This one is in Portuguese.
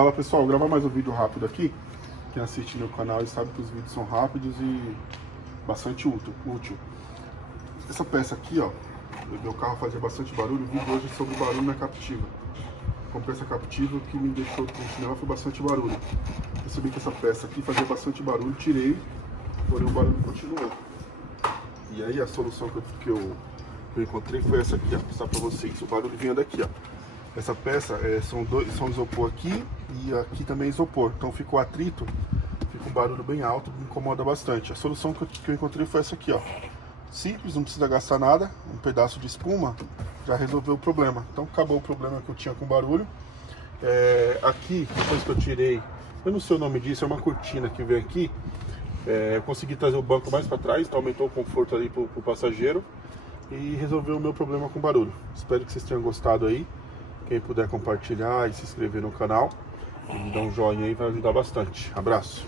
Fala pessoal, vou gravar mais um vídeo rápido aqui. Quem assiste meu canal sabe que os vídeos são rápidos e bastante útil. Essa peça aqui, ó, meu carro fazia bastante barulho. O vídeo hoje é sobre barulho na captiva. Comprei essa captiva, o que me deixou com ela foi bastante barulho. Percebi que essa peça aqui fazia bastante barulho, tirei, porém o barulho continuou. E aí a solução que eu encontrei foi essa aqui, ó, vou mostrar pra vocês. O barulho vinha daqui, ó. Essa peça são isopor aqui e aqui também é isopor. Então fica o atrito, fica um barulho bem alto, me incomoda bastante. A solução que eu encontrei foi essa aqui, ó. Simples, não precisa gastar nada, um pedaço de espuma já resolveu o problema. Então acabou o problema que eu tinha com barulho. Aqui, depois que eu tirei, eu não sei o nome disso, é uma cortina que vem aqui. Eu consegui trazer o banco mais para trás, então aumentou o conforto ali pro passageiro e resolveu o meu problema com barulho. Espero que vocês tenham gostado aí. Quem puder compartilhar e se inscrever no canal, e dar um joinha aí vai ajudar bastante. Abraço!